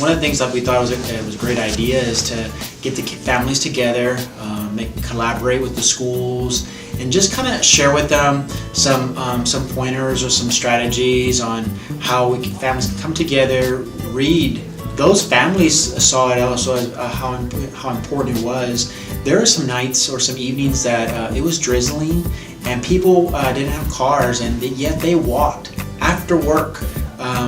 One of the things that we thought was a great idea is to get the families together, collaborate with the schools, and just kind of share with them some pointers or some strategies on how families can come together, read. Those families saw it also as how important it was. There are some nights or some evenings that it was drizzling and people didn't have cars, and yet they walked after work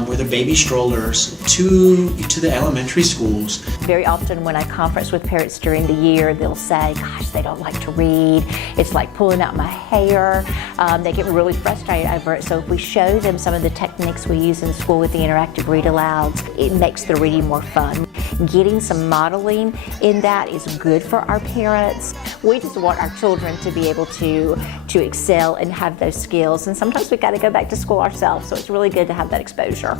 with their baby strollers to the elementary schools. Very often when I conference with parents during the year, they'll say, gosh, they don't like to read. It's like pulling out my hair. They get really frustrated over it. So if we show them some of the techniques we use in school with the interactive read alouds, it makes the reading more fun. Getting some modeling in that is good for our parents. We just want our children to be able to excel and have those skills. And sometimes we've got to go back to school ourselves, so it's really good to have that exposure.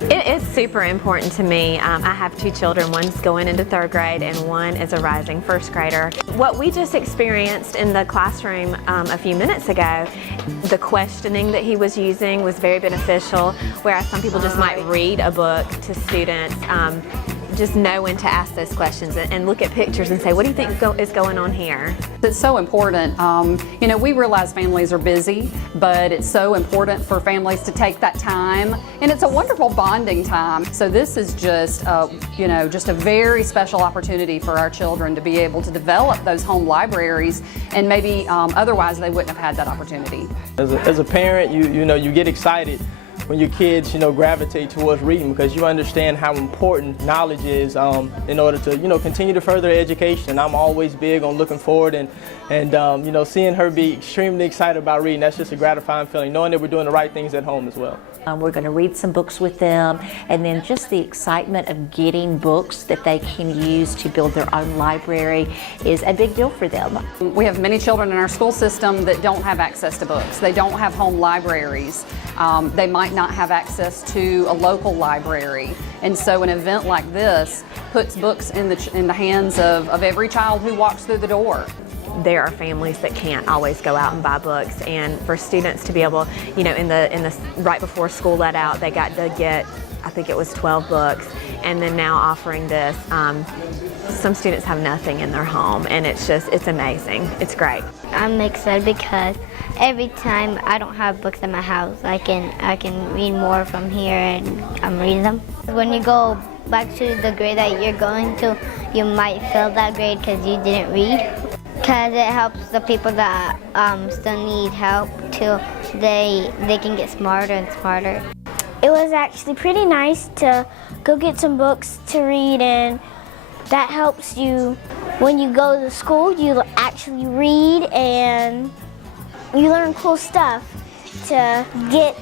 It is super important to me. I have two children. One's going into 3rd grade and one is a rising 1st grader. What we just experienced in the classroom a few minutes ago, the questioning that he was using was very beneficial, whereas some people just might read a book to students. Just know when to ask those questions and look at pictures and say, what do you think is going on here? It's so important. You know, we realize families are busy, but it's so important for families to take that time, and it's a wonderful bonding time. So this is just, you know, just a very special opportunity for our children to be able to develop those home libraries, and maybe otherwise they wouldn't have had that opportunity. As a parent, you know, you get excited when your kids, you know, gravitate towards reading, because you understand how important knowledge is in order to, you know, continue to further education. And I'm always big on looking forward and you know, seeing her be extremely excited about reading. That's just a gratifying feeling, knowing that we're doing the right things at home as well. We're going to read some books with them, and then just the excitement of getting books that they can use to build their own library is a big deal for them. We have many children in our school system that don't have access to books. They don't have home libraries. They might not have access to a local library. And so an event like this puts books in the hands of every child who walks through the door. There are families that can't always go out and buy books, and for students to be able, you know, in the right before school let out, they got to get, I think it was 12 books, and then now offering this. Some students have nothing in their home, and it's amazing. It's great. I'm excited because every time I don't have books in my house, I can read more from here, and I'm reading them. When you go back to the grade that you're going to, you might fail that grade because you didn't read. Because it helps the people that still need help too. They can get smarter and smarter. It was actually pretty nice to go get some books to read, and that helps you when you go to school. You actually read and you learn cool stuff to get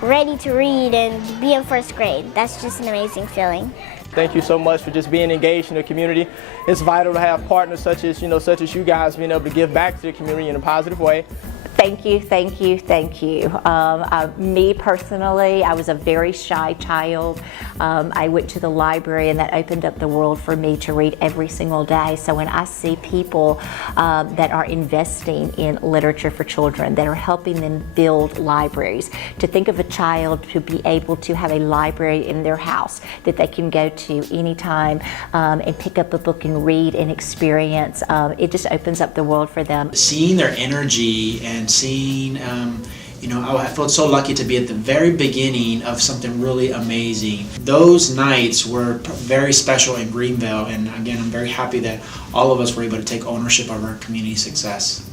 ready to read and be in 1st grade. That's just an amazing feeling. Thank you so much for just being engaged in the community. It's vital to have partners such as you guys being able to give back to the community in a positive way. Thank you, thank you, thank you. Me personally, I was a very shy child. I went to the library, and that opened up the world for me to read every single day. So when I see people that are investing in literature for children, that are helping them build libraries, to think of a child to be able to have a library in their house that they can go to anytime and pick up a book and read and experience, it just opens up the world for them. Seeing their energy and seeing, you know, I felt so lucky to be at the very beginning of something really amazing. Those nights were very special in Greenville, and again, I'm very happy that all of us were able to take ownership of our community success.